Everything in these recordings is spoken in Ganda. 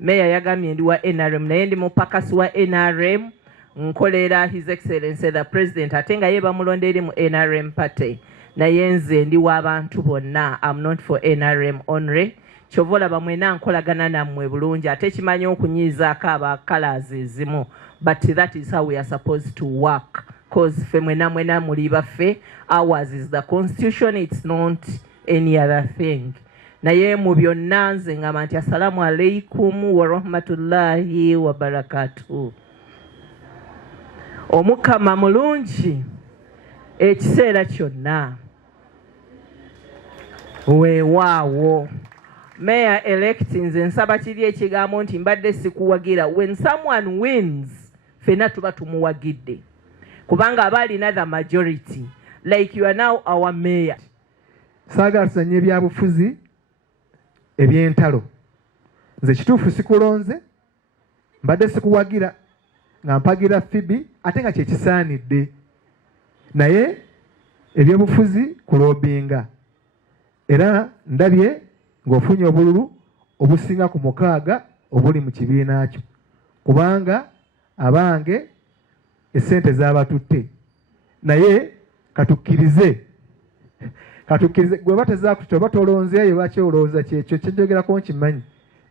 Meya yagambye ndi wa NRM naye ndi mupakasi wa NRM nkolera His Excellency the President ate nga ye bamulonderi mu NRM party naye nze ndi w'abantu bonna. I'm not for NRM only. Chovola bamwena nkolagana nammwe bulungi ate kimanyi okunyiizaako aba-colors ezimu, but that is how we are supposed to work, because fe mwena muli baffe. Ours is the constitution, it's not any other thing. Naye mu byonna nze ngamba nti assalamu alaikum wa rahmatullahi wa barakatuh. Omukama mulungi ekiseera kyonna. Weewaawo Mayor elect nze nsaba kiri ekigambo nti mbadde sikuwagira. When someone wins fena tuba tumuwagidde kubanga abalina the majority, like you are now our mayor. Saagala tusanye ebyabufuzi eby'entalo. Nze kituufu sikulonze, mbadde sikuwagira nga mpagira Phoebe ate nga kyekisaanidde, naye ebyobufuzi kulobinga era ndabye ng'ofunye obululu obusinga ku 6 obuli mu kibiina kyo, kubanga abange essente z'abatutte. Naye katukkirize gwe batezaakutyo batolonzeeyo lwaki olowooza kyekyo kyenjogerako nkimanyi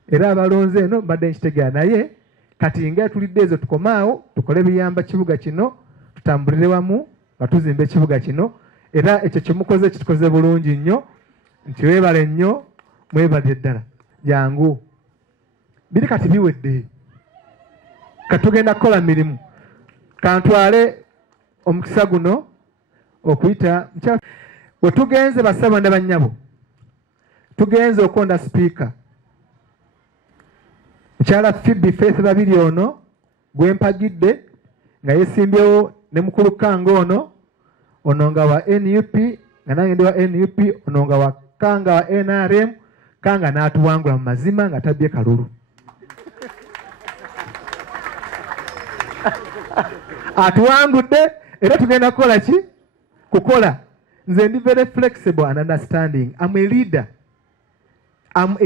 era abalonze eno mbadde nkitegera, naye kati nga tulidde ezo tukomaawo tukole biyamba kibuga kino, tutambulire wamu nga tuzimba ekibuga kino, era ekyo kyemukoze kitukoze bulungi nnyo. Nti weebale nnyo, mwebale ddala. Jangu biri kati biwedde, katugenda kukola mirimu. Kantwale omukisa guno okuyita mukyala we tugenze basaba ne bannyabo, tugenze okonda sipiika mukyala Phoebe Faith babiri ono gwe mpagidde nga yesimbyewo ne mukulu Kanga ono nga wa NUP nga nange ndi wa NUP, ono nga wa Kanga wa NRM. Kanga n'atuwangula mu mazima nga tabbye kalulu. Atuwangudde era tugenda kukola ki? Kukola. Nze ndi very flexible and understanding. I'm a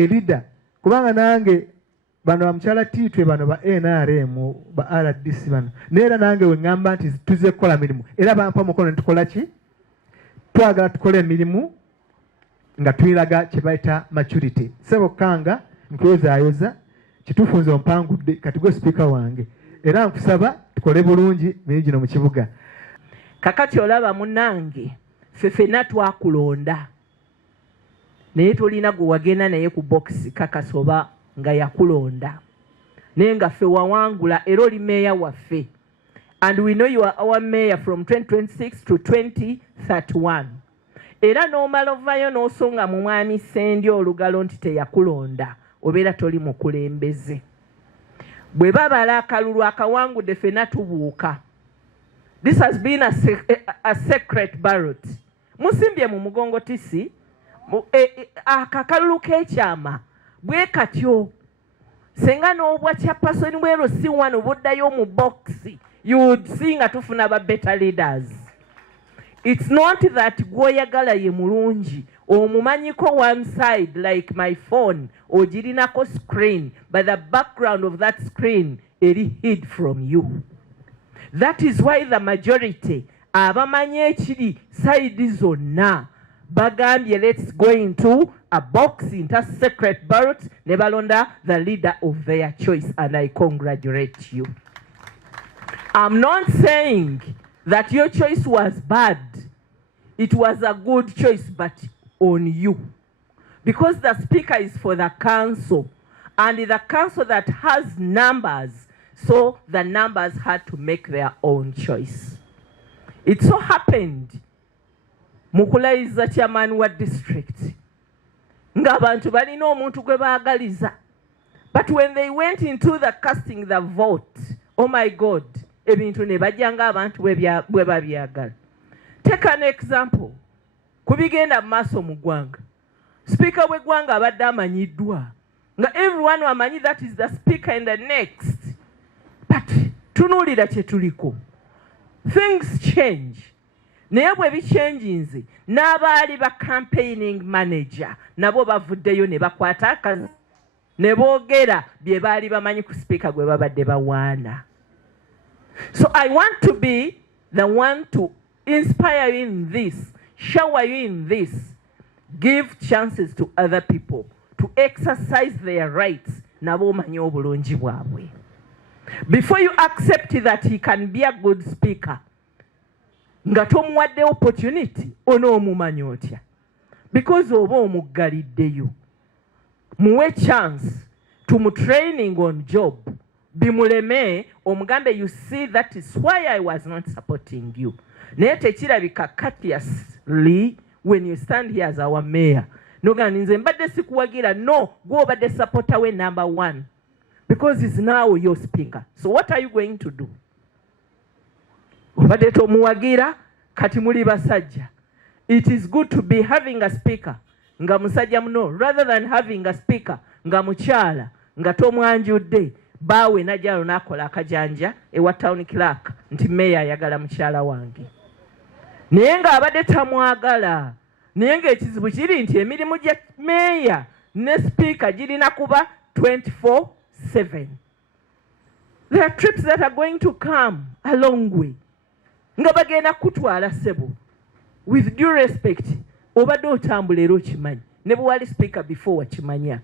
leader. Kubanga nange bano bamukyala Titwe bano ba NRM ba RDC bano neera nange we ngamba nti tuze kukola mirimu era bampa mukono nitukola ki? Twagala tukole emirimu nga twiraga kye bayita maturity. Sebo Kanga nkwezaayoza kituufu nze ompangudde kati gwe sipiika wange era nkusaba tukole bulungi mirimu gino mu kibuga. Kakati olaba munnange ffenna twakulonda naye tolina gwe wagenda naye ku bokisi kakasoba nga yakulonda naye nga ffe wawangula era oli meeya waffe, and we know you are our mayor from 2026 to 2031. Era n'omala ovayo n'osonga mu mwami Sendi olugalo nti teyakulonda obeera toli mukulembeze. Bwe babala akalulu akawangudde ffenna tubuuka. This has been a secret ballot. Musimbye mu mugongo tisi akakalulu k'ekyama bwe katyo senga n'obwa chairperson bwero si wano buddayo mu boxi, you would see nga tufuna ba better leaders. It's not that gwoyagala ye mulungi omumanyiko one side like my phone ogirinako screen, but the background of that screen eri hid from you. That is why the majority abamanyi ekiri side zonna bagambye let's go into a box, into a secret ballot, ne balonda the leader of their choice, and I congratulate you. I'm not saying that your choice was bad. It was a good choice, but on you. Because the speaker is for the council, and the council that has numbers, so the numbers had to make their own choice. It so happened, Mukula is the chairman wa district. Ngabantu balina omuntu gwe baagaliza. But when they went into the casting the vote, oh my God, ebintu ne bajjanga abantu bwe babyagala. Take an example. Kubigenda maaso mu ggwanga. Speaker w'eggwanga abadde amanyiddwa. Nga everyone amanyi that is the speaker in the next. But tunuulira kye tuliko. Things change. Naye bwe bichanginze n'abaali ba campaigning manager nabo bavuddeyo ne bakwata ne boogera bye baali bamanyi ku speaker gwe babadde bawaana. So I want to be the one to inspire you in this, shower you in this, give chances to other people to exercise their rights nabo omanyi obulungi bwabwe. Before you accept that he can be a good speaker, nga tomuwadde opportunity onoomumanyi otya, because oba omuggaliddeyo. Muwe chance tumutraining on job, bimuleme omugambe you see that is why I was not supporting you. Naye tekirabika courteously when you stand here as our mayor nogamba nze mbadde sikuwagira, no, gwe obadde supporter we number 1 because he's now your speaker. So what are you going to do? Obadde tomuwagira, kati muli basajja. It is good to be having a speaker nga musajja muno rather than having a speaker nga mukyala nga tomwanjudde baawe najalo nakola akajanja ewa town clerk nti mayor ayagala mukyala wange. Naye nga abadde tamwagala, naye nga ekizibu kiri nti emirimu gya mayor ne speaker girina kuba 24/7. There are trips that are going to come a long way. Nga bagenda kutwala sebo. With due respect, obadde otambula era okimanyi. Ne bwe wali speaker before wakimanya.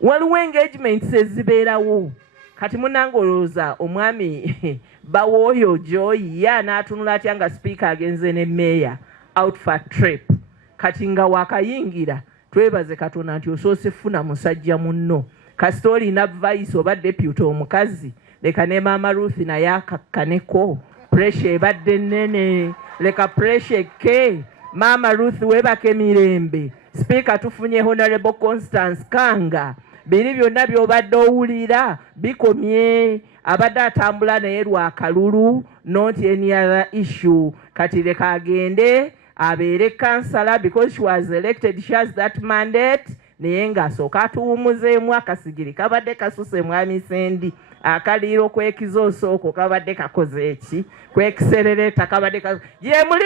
Waliwo engagements ezibeerawo. Kati munange olowooza omwami Bawooyo Joy n'atunula atya nga speaker agenze ne mayor out for trip. Kati nga wakayingira twebaze Katonda nti osoose funa musajja munno. Kasita olina advice oba deputy omukazi, leka ne Maama Ruth naye akakkaneko. Pressure ebadde nnene, leka pressure ke. Maama Ruth webake mirembe. Speaker tufunye Honorable Constance Kanga. Biri byonna by'obadde owulira bikomye, abadde atambula naye lwakalulu, not any other issue. Kati leka agende abeere kansala because she was elected, she has that mandate. Naye ng'asooka atuwumuzeemu akasigiri kabadde kasuse mwami Sendi. Akaliiro kwekiza osooka kabadde kakoze eki, kwekiserereta kabadde kakoze. Ye muli?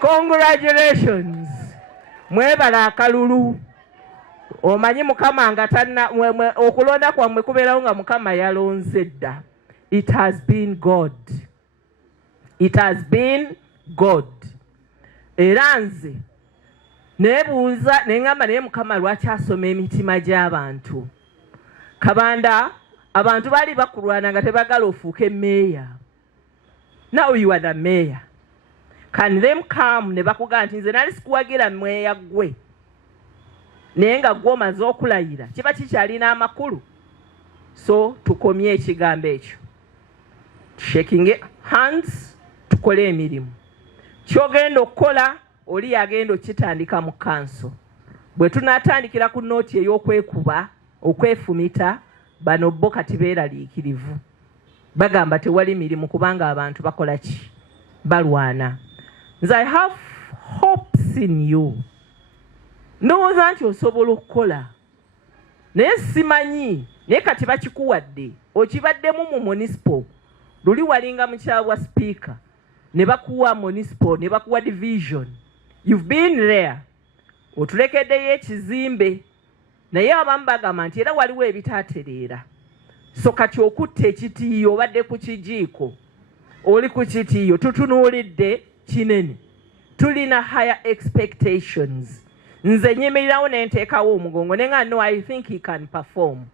Congratulations. Mwebala akalulu. Omanyi Mukama nga tanna okulonda kwammwe kubeerawo nga Mukama yalonze dda. It has been God. It has been God. Era nze neebuuza ne ngamba naye Mukama lwaki asoma emitima gy'abantu. Kabanda abantu baali bakulwana nga tebagala ofuuke mayor. Now you are the mayor. Can them come ne bakugamba nti nze nali sikuwagira mweya gwe. Naye nga gwe omaze okulayira kiba kikyalina amakulu. So tukomye ekigambo ekyo. Shaking hands tukole emirimu. Kyogenda okukola oli yagenda okitandika mu kanso. Bwe tunaatandikira ku nooti ey'okwekuba okwefumita bano bo kati beeraliikirivu. Bagamba tewali mirimu kubanga abantu bakola ki? Balwana. Nze I have hopes in you. Ndowooza nti osobola okukola. Naye simanyi, naye kati bakikuwadde. Okibaddemu mu municipal. Luli walinga mukyabwa speaker. Ne bakuwa municipal, ne bakuwa division. You've been there. Otulekeddeyo ekizimbe. Naye abamu bagamba nti era waliwo ebitaatereera. So kati okutta ekitiiyo obadde ku kijiiko. Oli ku kitiiyo tutunuulidde kinene. Tulina higher expectations. Nze nyimirirawo ne nteekawo omugongo ne nga no, I think he can perform.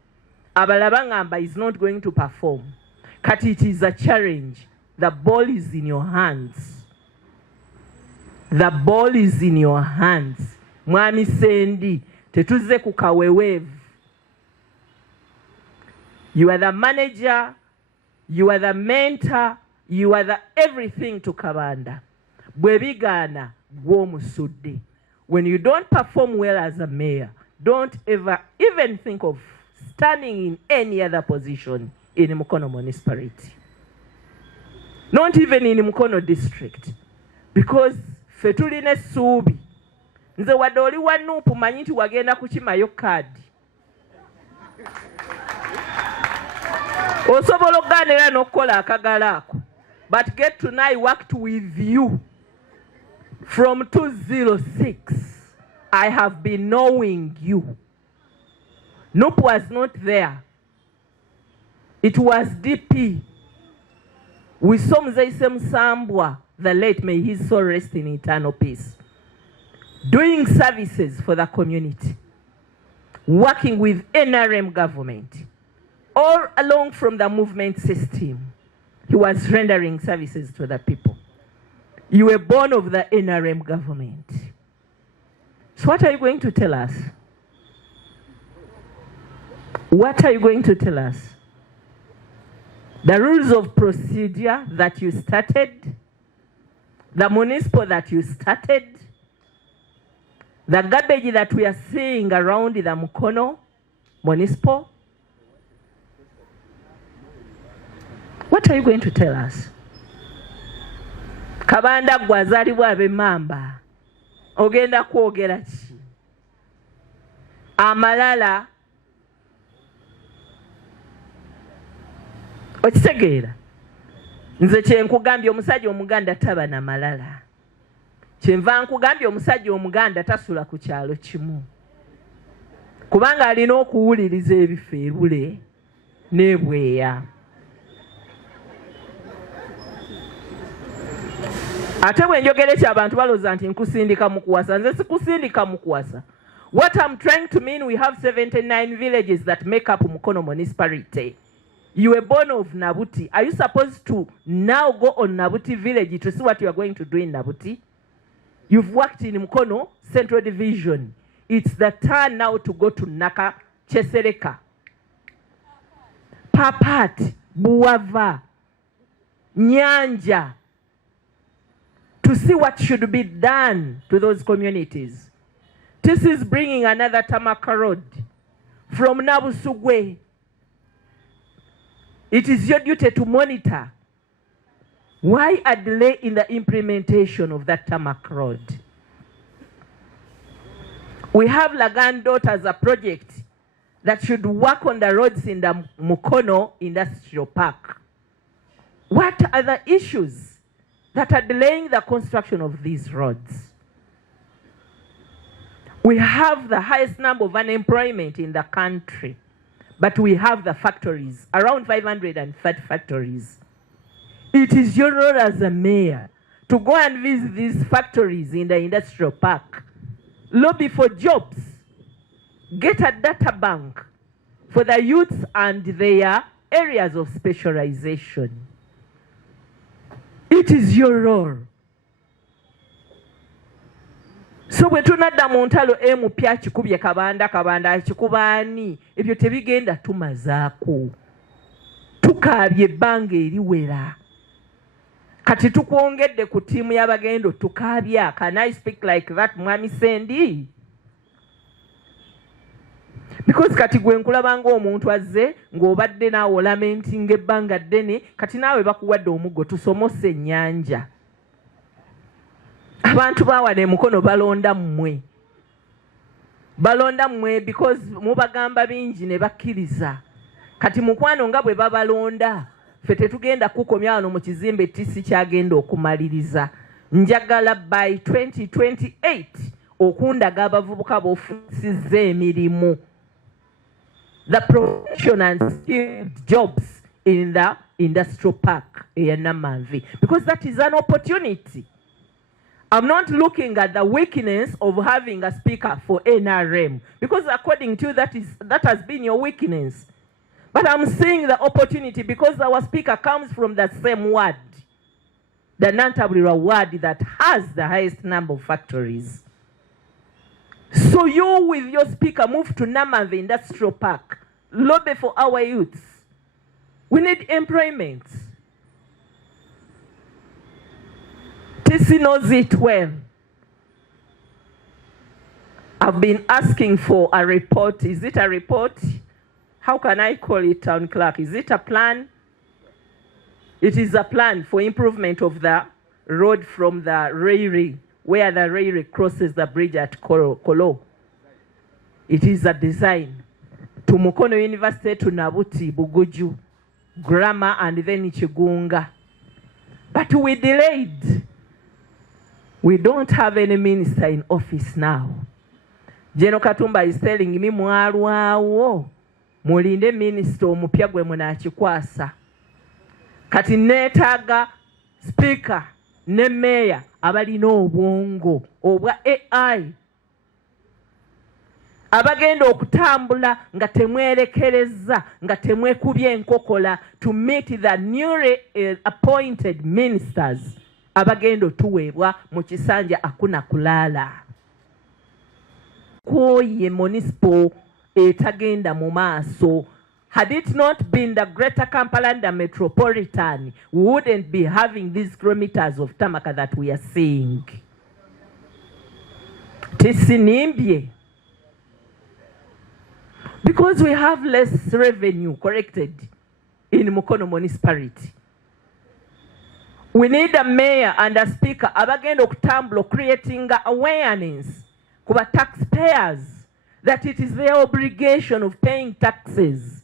Abalaba ngamba is not going to perform. Kati it is a challenge. The ball is in your hands. The ball is in your hands. Mwami Sendi, tetuze ku kawewevu. You are the manager, you are the mentor, you are the everything to Kabanda. Bwebigana gwomusudde. When you don't perform well as a mayor, don't ever even think of standing in any other position in Mukono municipality. Not even in Mukono district. Because fetulina essuubi. Nze wadde oli wa Nuupu manyi nti wagenda kukimayo kaadi. Osobola okugaanira n'okukola akagala ako. But get to know I worked with you. From 2006, I have been knowing you. NUP was not there. It was DP. We saw Mzee Msambwa, the late, may his soul rest in eternal peace, doing services for the community, working with NRM government, all along from the movement system. He was rendering services to the people. You were born of the NRM government. So what are you going to tell us? What are you going to tell us? The rules of procedure that you started, the municipal that you started, the garbage that we are seeing around the Mukono municipal. What are you going to tell us? Kabanda gwazalibwa ab'emmamba. Ogenda kwogera ki? Amalala. Okitegeera? Nze kyenkugambye omusajja Omuganda taba na malala. Kyenva nkugambye omusajja Omuganda tasula ku kyalo kimu. Kubanga alina okuwuliriza ebifo Erule n'Ebweya. Ate bwenjogera ekyo abantu balooza nti nkusindika mu kuwasa. Nze sikusindika mu kuwasa. What I'm trying to mean, we have 79 villages that make up Mukono municipality. You were born of Nabuti. Are you supposed to now go on Nabuti village to see what you are going to do in Nabuti? You've worked in Mukono Central Division. It's the turn now to go to Naka, Chesereka, Papat, Buwava, Nyanja, to see what should be done to those communities. This is bringing another Tamaka road from Nabusugwe. It is your duty to monitor. Why a delay in the implementation of that Tamaka road? We have Lagandot as a project that should work on the roads in the Mukono Industrial Park. What are the issues that are delaying the construction of these roads? We have the highest number of unemployment in the country, but we have the factories, around 530 factories. It is your role as a mayor to go and visit these factories in the industrial park, lobby for jobs, get a data bank for the youths and their areas of specialization. It is your role. So bwe tunadda mu ntalo empya kikubye kabanda kikubaani ebyo tebigenda tumazaako. Tukaabye ebbanga eriwera. Kati tukwongedde ku tiimu y'abagendo tukaabya. Can I speak like that, Mwami Sendi? Because kati gwe nkulabanga omuntu azze ng'obadde naawe olamentinga ebbanga ddene, kati naawe bakuwadde omuggo tusomose ennyanja. Abantu bawane Mukono balonda mmwe. Balonda mmwe because mubagamba bingi ne bakkiriza. Kati mukwano nga bwe babalonda, ffe tetugenda kukomya wano mu kizimbe tisi kyagenda okumaliriza. Njagala by 2028 okundaga abavubuka b'ofuusizza emirimu. The professional and skilled jobs in the industrial park eya Namanvi. Because that is an opportunity. I'm not looking at the weakness of having a speaker for NRM, because according to you, that has been your weakness. But I'm seeing the opportunity because our speaker comes from the same ward, the Nantabulira ward that has the highest number of factories. So you with your speaker move to Namanvi Industrial Park, lobby for our youths. We need employment. TC knows it well. I've been asking for a report. Is it a report? How can I call it, town clerk? Is it a plan? It is a plan for improvement of the road from the Reiri, where the Reiri crosses the bridge at Kolo. It is a design. To Mukono University, to Nabuti, Buguju, Grammar, and then Chigunga. But we delayed. We don't have any minister in office now. General Katumba is telling me mwalwawo mulinde minister omupya gwe munakikwasa. Kati neetaaga speaker ne mayor abalina obwongo obwa AI abagenda okutambula nga temwerekereza nga temwekubye enkokola to meet the newly appointed ministers abagenda otuweebwa mu kisanja hakuna kulala. Koye municipal etagenda mu maaso. Had it not been the Greater Kampala and the Metropolitan, we wouldn't be having these kilometers of tamaka that we are seeing. Tisinimbye. Because we have less revenue collected in Mukono municipality. We need a mayor and a speaker abagenda okutambula creating awareness kuba taxpayers that it is their obligation of paying taxes.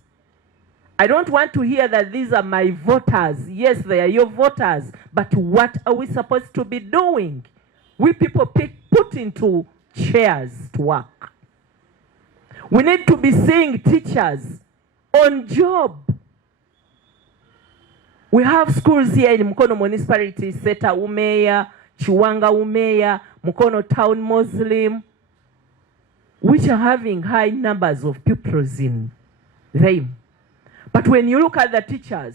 I don't want to hear that these are my voters. Yes, they are your voters. But what are we supposed to be doing? We people put into chairs to work. We need to be seeing teachers on job. We have schools here in Mukono municipality, Seta Umeya, Chiwanga Umeya, Mukono Town Muslim, which are having high numbers of pupils in them. But when you look at the teachers,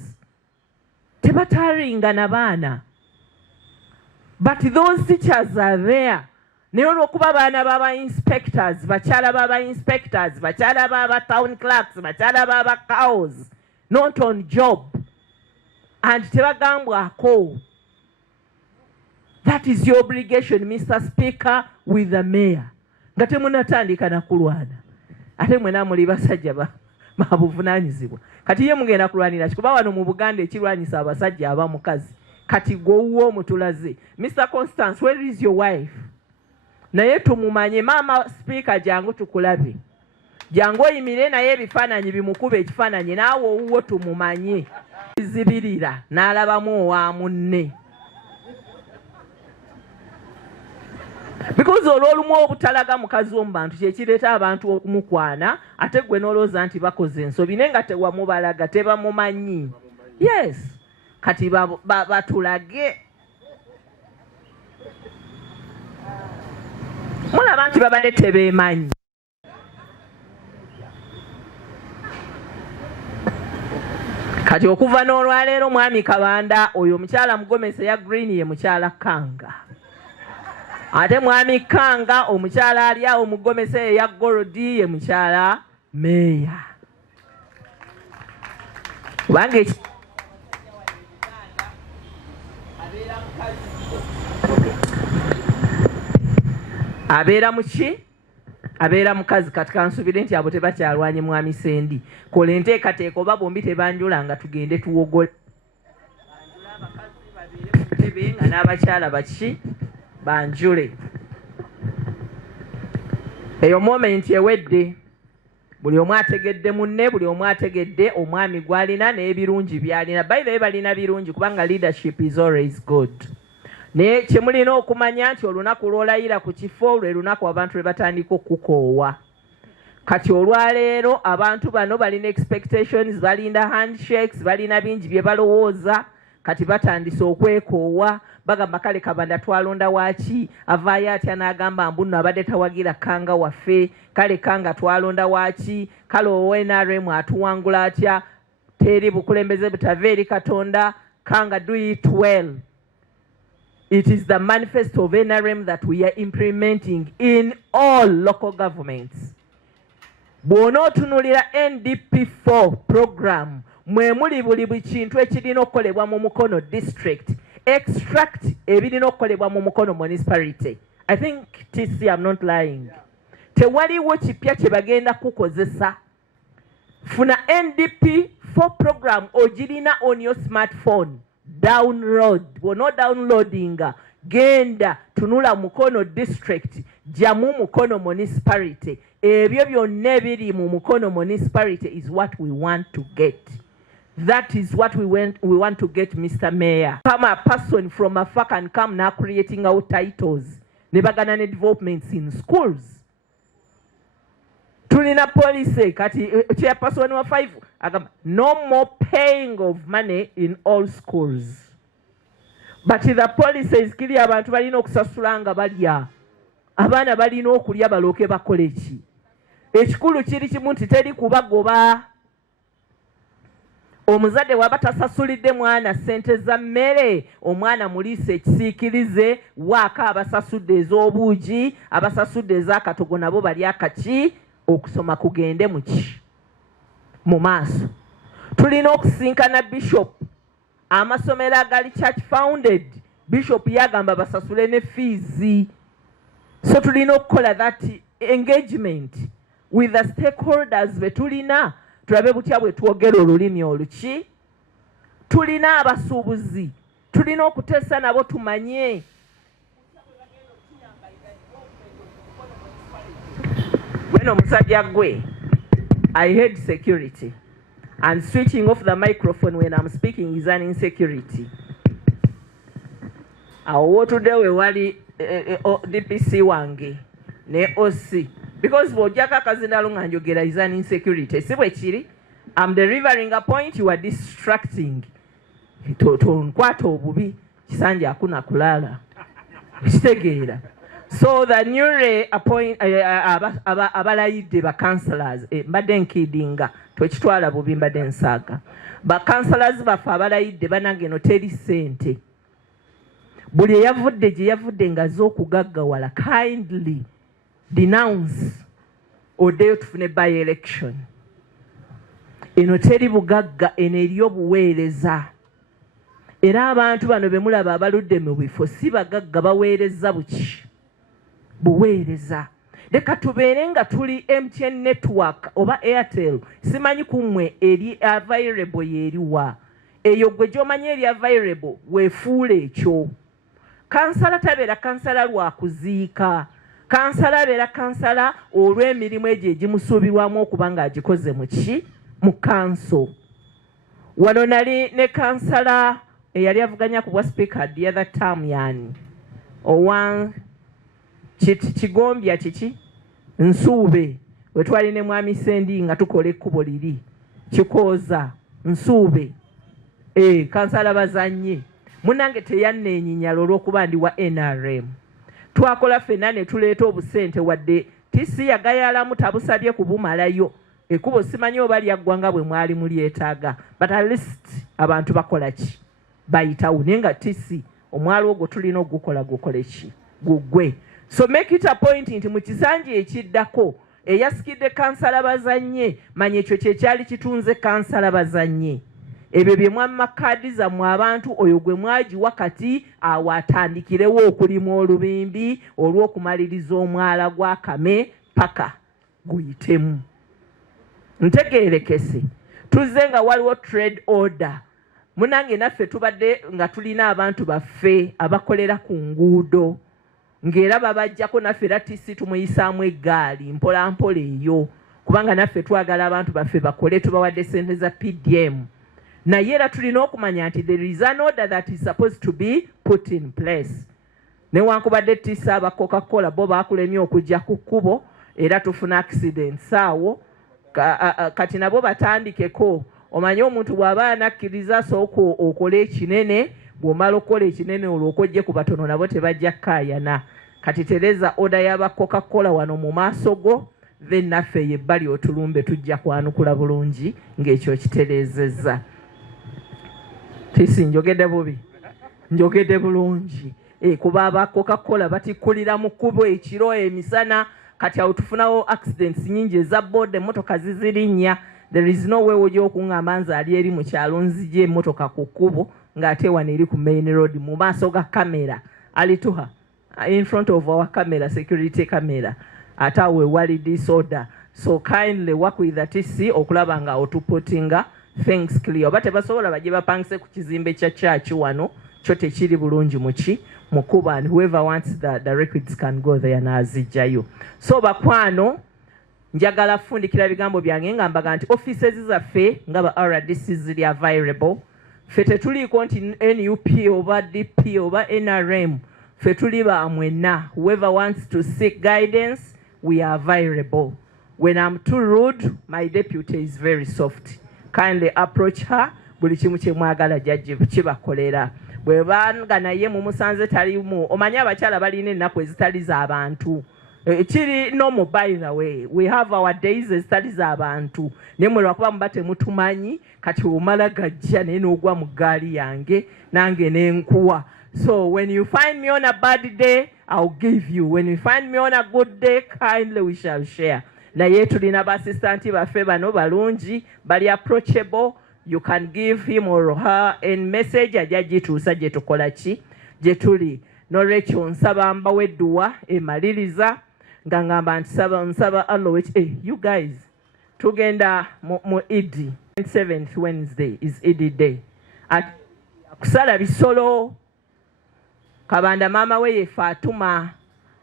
tebataringa na bana. But those teachers are there. Neono kuba bana baba inspectors, bachala baba inspectors, bachala baba town clerks, bachala baba cows, not on job. And tebagambwa ako. That is your obligation, Mr. Speaker, with the mayor. Ngate munatandika na kulwana. Ate mwena muli basajja mabuvunanyizibwa. Kati ye mugenda kulwanira kikuba wano mu Buganda ekirwanyisa abasajja abamukazi. Kati gwo mutulaze. Mr. Constance, where is your wife? Naye tumumanye mama speaker jangu tukulabe. Jangu oyimire naye ebifaananyi bimukube ekifaananyi naawe owuwo tumumanye. Zibirira n'alabamu owa munne. Because olw'olumu obutalaga mukazi omu bantu kyekireeta abantu okumukwana ate gwe n'olowooza nti bakoze ensobi naye nga tewamubalaga tebamumanyi. Yes, kati batulage. Mulaba nti babadde tebeemanyi. Kati okuva n'olwaleero mwami Kabanda oyo omukyala Mugomesi ya Green ye mukyala Kanga. Ate mwami Kanga omukyala ali awo Mugomesi ya Gorodi ye mukyala Meya. Wange abeera muki? Abeera mukazi kati kansubire nti abo tebakyalwanye mwami Sendi. Kola enteekateeka oba bombi tebanjula nga tugende tuwogole. Banjula abakazi babeere ku ttebe nga n'abakyala baki banjule. Eyo moment ewedde. Buli omu ategedde munne, buli omu ategedde omwami gw'alina n'ebirungi by'alina. By the way balina birungi kubanga leadership is always good. Naye kye mulina okumanya nti olunaku lw'olayira ku kifo lwe lunaku abantu lwe batandika okukoowa. Kati olwaleero abantu bano balina expectations, balinda handshakes, balina bingi bye balowooza, kati batandise okwekoowa. Bagamba kale Kabanda twalonda waaki, avaayo atya n'agamba mbu nno abadde tawagira Kanga waffe, kale Kanga twalonda waaki, kale NRM atuwangula atya, teri bukulembeze butava eri Katonda, Kanga do it well. It is the manifesto of NRM that we are implementing in all local governments. Bw'onootunuulira NDP4 program, mwe muli buli kintu ekirina okukolebwa mu Mukono district, extract ebirina okukolebwa mu Mukono municipality. I think TC, I'm not lying. Tewaliwo kipya kye bagenda kukozesa. Funa NDP4 program ogirina on your smartphone. Download. Bono downloadinga. Genda tunula Mukono district. Jamu Mukono municipality. Ebyo byonna ebiri mu Mukono municipality is what we want to get. That is what we want to get, Mr. Mayor. Come a person from afar can come now creating our titles. Nebagana developments in schools. tulina police kati chairperson wa 5 agamba no more paying of money in all schools, but the police is kiri abantu balina okusasula nga balya, abaana balina okulya balooke bakole ki. Ekikulu kiri kimu nti teri kubagoba. Omuzadde waba tasasulidde mwana ssente za mmere, omwana muliise ekisiikirize, waaka abasasudde ez'obuugi, abasasudde ez'akatogo nabo bali akaki, okusoma kugende mu maaso. Tulina okusinkana bishop, amasomero agali church founded, bishop yagamba basasule ne fees. So tulina okukola that engagement with the stakeholders betulina, tulabe butya bwe twogera olulimi oluki. Tulina abasuubuzi, tulina okuteesa nabo tumanye. Weno musajja gwe, I hate security, and switching off the microphone when I'm speaking is an insecurity. Awo wotudde we wali DPC wange ne OC, because bw'ojjako akazindalo nga njogera is an insecurity. Si bwe kiri, I'm delivering a point, you are distracting. Tonkwata obubi, kisanja akuna kulala. Kitegeera. So the newly appoint abalayidde ba councillors, mbadde nkidinga twekitwala bubi mbadde nsaaga. Ba councillors baffe abalayidde banange no teri ssente. Buli eyavudde gye yavudde nga z'okugaggawala, kindly denounce oddeyo tufune by election. Eno teri bugagga, eno eri obuweereza. Era abantu bano be mulaba abaludde mu bifo si bagagga, baweereza buweereza. Leka tubeere nga tuli MTN network oba Airtel, simanyi kumwe eri available yeriwa. Eyo gwe gy'omanyi eri available weefuula ekyo. Kansala tabeera kansala lwa kuziika. Kansala abeera kansala olw'emirimu egyo egimusuubirwamu okuba ng'agikoze mu kanso. Wano nali ne kansala eyali avuganya ku bwa speaker the other term, yani Kigombya kiki Nsuube, we twali ne mwami Sendi nga tukola ekkubo liri Kikooza Nsuube, kansala bazanye munange teyanneenyinyala olw'okuba ndi wa NRM. Twakola ffenna ne tuleeta obusente, wadde TC yagayalamu tabusabye kubumalayo. Ekkubo simanyi oba lyaggwanga bwe mwali mulyetaaga, but at least abantu bakola ki, bayitawo. Naye nga TC omwalo ogwo tulina ogukola gukole ki, gugwe. So make it a point nti mu kisanja ekiddako eyasikidde kansala bazanye, manya ekyo kyekyali kitunze kansala bazanye. Ebyo bye mwamma kaadi zammwe abantu, oyo gwe mwagiwa kati awo atandikirewo okulima olubimbi olw'okumaliriza omwala gwa Kame paka guyitemu. Ntegeerekese tuzze nga waliwo trade order. Munange naffe tubadde nga tulina abantu baffe abakolera ku nguudo, ng'era babajjako naffe era TC tumuyisaamu eggaali mpola mpola eyo, kubanga naffe twagala abantu baffe bakole, tubawadde sente za PDM. Naye era tulina okumanya nti there is an order that is supposed to be put in place. Newankubadde TC aba Coca-Cola bo baakulemye okujja ku kkubo era tufuna accidents awo, kati nabo batandikeko. Omanye omuntu bw'aba anakkiriza sooka okole ekinene, bw'omala okukola ekinene olw'okojje ku batono nabo tebajja kkaayana. Kati tereza oda y'aba Coca-Cola wano mu maaso go, then naffe yebbali otulumbe tujja kwanukula bulungi ng'ekyo kitereezezza. Tisi njogedde bubi, njogedde bulungi. Kuba aba Coca-Cola batikkulira mu kkubo ekiro emisana, kati awo tufunawo accidents nyingi eza boda, emmotoka zizirinnya. There is no way ojja okuŋŋamba nze ali eri mu kyalo nzigye emmotoka ku kkubo ng'ate wano eri ku main road mu maaso ga kamera alituha in front of our camera, security camera, ate awo ewali disorder. So kindly work with the TC okulaba nga otupotinga things clear. Oba tebasobola bajje bapangise ku kizimbe kya church wano, kyo tekiri bulungi mu kuba, and whoever wants the records can go there n'azijjayo. So bakwano, njagala fundikira bigambo byange nga mbaga nti offices zaffe nga ba RDC ziri available. Ffe tetuliiko nti NUP oba DP oba NRM, ffe tuli ba mwenna. Whoever wants to seek guidance, we are available. When I'm too rude, my deputy is very soft. Kindly approach her. Buli kimu kye mwagala jjajje kibakolera. Bwe banga naye mu musanze talimu omanyi abakyala balina ennaku ezitali z'abantu. Kiri normal by the way. We have our days ezitali z'abantu. Naye mwe lwakuba muba temutumanyi kati omala gajja naye n'ogwa mu ggaali yange nange n'enkuwa. So when you find me on a bad day, I'll give you. When you find me on a good day, kindly we shall share. Naye tulina b'assistant baffe bano balungi bali approachable. You can give him or her a message ajja gituusa gye tukola ki gye tuli. N'olwekyo nsaba mbawe edduwa emaliriza nga ngamba nti nsaba Allah you guys tugenda mu Eid. 27th Wednesday is Eid day. Kusala bisolo Kabanda mama we ye Fatuma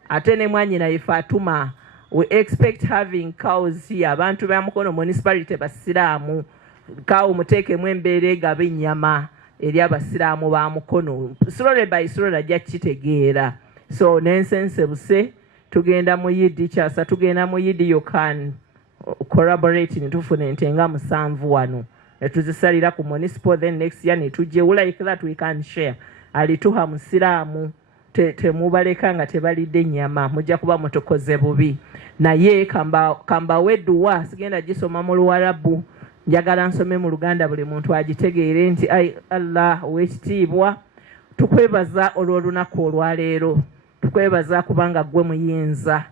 ate ne mwanyina ye Fatuma. We expect having cows here. Abantu ba Mukono municipality basiraamu kawo muteekemu embeera egaba ennyama eri abasiraamu ba Mukono. Slowly by slowly ajja kitegeera. So nensense buse tugenda mu Eid kyasa tugenda mu Eid you can corroborate nitufuna ente nga 7 wano. Netuzisalira ku municipal then next year netujje like that we can share. Alituha musiraamu temubaleka nga tebalidde ennyama mujja kuba mutukoze bubi. Naye kamba wedduwa sigenda gisoma mu Luwarabu njagala nsome mu Luganda buli muntu agitegeere nti ai Allah ow'ekitiibwa tukwebaza olw'olunaku olwaleero. Tukwebaza kubanga gwe muyinza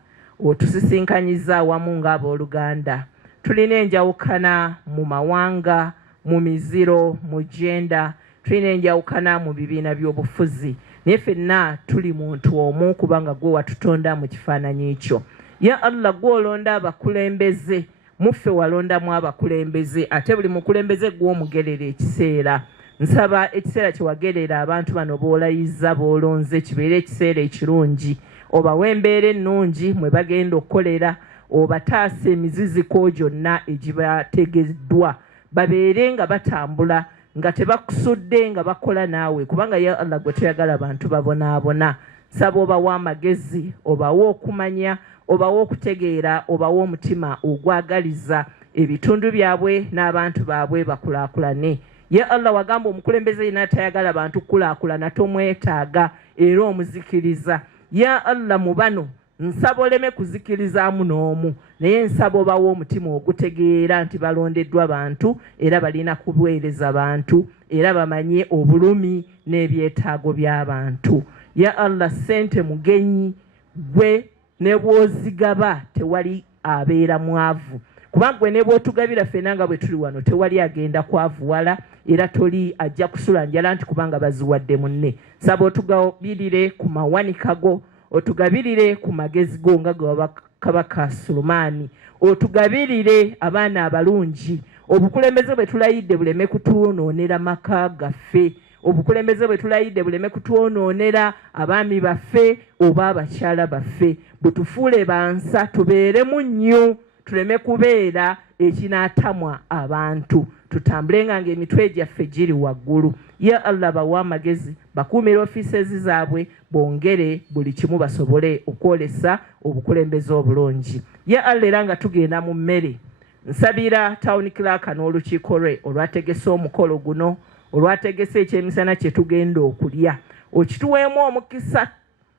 otusisinkanyiza awamu ng'abooluganda. Tulina enjawukana mu mawanga, mu miziro, mu genda, tulina enjawukana mu bibiina by'obufuzi. Naye ffenna tuli muntu omu kubanga gwe watutonda mu kifaananyi ekyo. Ya Allah gwe olonda abakulembeze, muffe walondamu abakulembeze, ate buli mukulembeze gw'omugerera ekiseera. Nsaba ekiseera kye wagerera abantu bano b'olayizza b'olonze kibeere ekiseera ekirungi. Obawe embeera ennungi mwe bagenda okukolera, obataasa emiziziko gyonna egibategeddwa. Babeere nga batambula nga tebakusudde nga bakola naawe kubanga ya Allah gwe toyagala abantu babonaabona. Saba obawa amagezi, obawa okumanya, obawa okutegeera, obawa omutima ogwagaliza ebitundu byabwe n'abantu baabwe bakulaakulane. Ya Allah wagamba omukulembeze yenna tayagala bantu kulaakulana tomwetaaga era omuzikiriza. Ya Allah mu bano nsaba oleme kuzikirizaamu n'omu naye nsaba obawo omutima ogutegeera nti balondeddwa bantu era balina kubuweereza bantu era bamanye obulumi n'ebyetaago by'abantu. Ya Allah ssente mugenyi gwe ne bw'ozigaba tewali abeera mwavu kubanga gwe ne bw'otugabira ffenna nga bwe tuli wano tewali agenda kwavuwala era toli ajja kusula njala nti kubanga baziwadde munne. Saba otugabirire ku mawanika go, otugabirire ku magezi go nga gwe Kabaka Sulemaani, otugabirire abaana abalungi. Obukulembeze bwe tulayidde buleme kutwonoonera maka gaffe, obukulembeze bwe tulayidde buleme kutwonoonera abaami baffe oba abakyala baffe. Butufuule bansa tubeeremu nnyo tuleme kubeera ekinaatamwa abantu. Tutambulenga ng'emitwe gyaffe giri waggulu. Ya Allah bawa amagezi bakuumira ofiisezi zaabwe bongere buli kimu basobole okwolesa obukulembeze obulungi. Ya Allah era nga tugenda mu mmere nsabira town clerk n'olukiiko lwe olwategese omukolo guno olwategese ekyemisana kye tugenda okulya okituweemu omukisa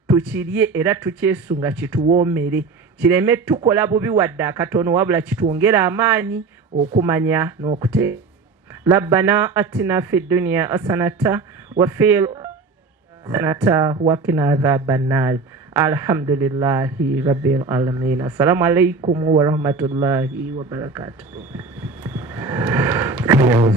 tukirye era tukyesunga kituwoomere kireme tukola bubi wadde akatono wabula kitwongera amaanyi okumanya n'okute. Rabbana atina fid dunya hasanatan wa fil hasanatan wa qina adhaban nar. Alhamdulillahi rabbil alamin. Assalamu alaikum wa rahmatullahi wa barakatuh.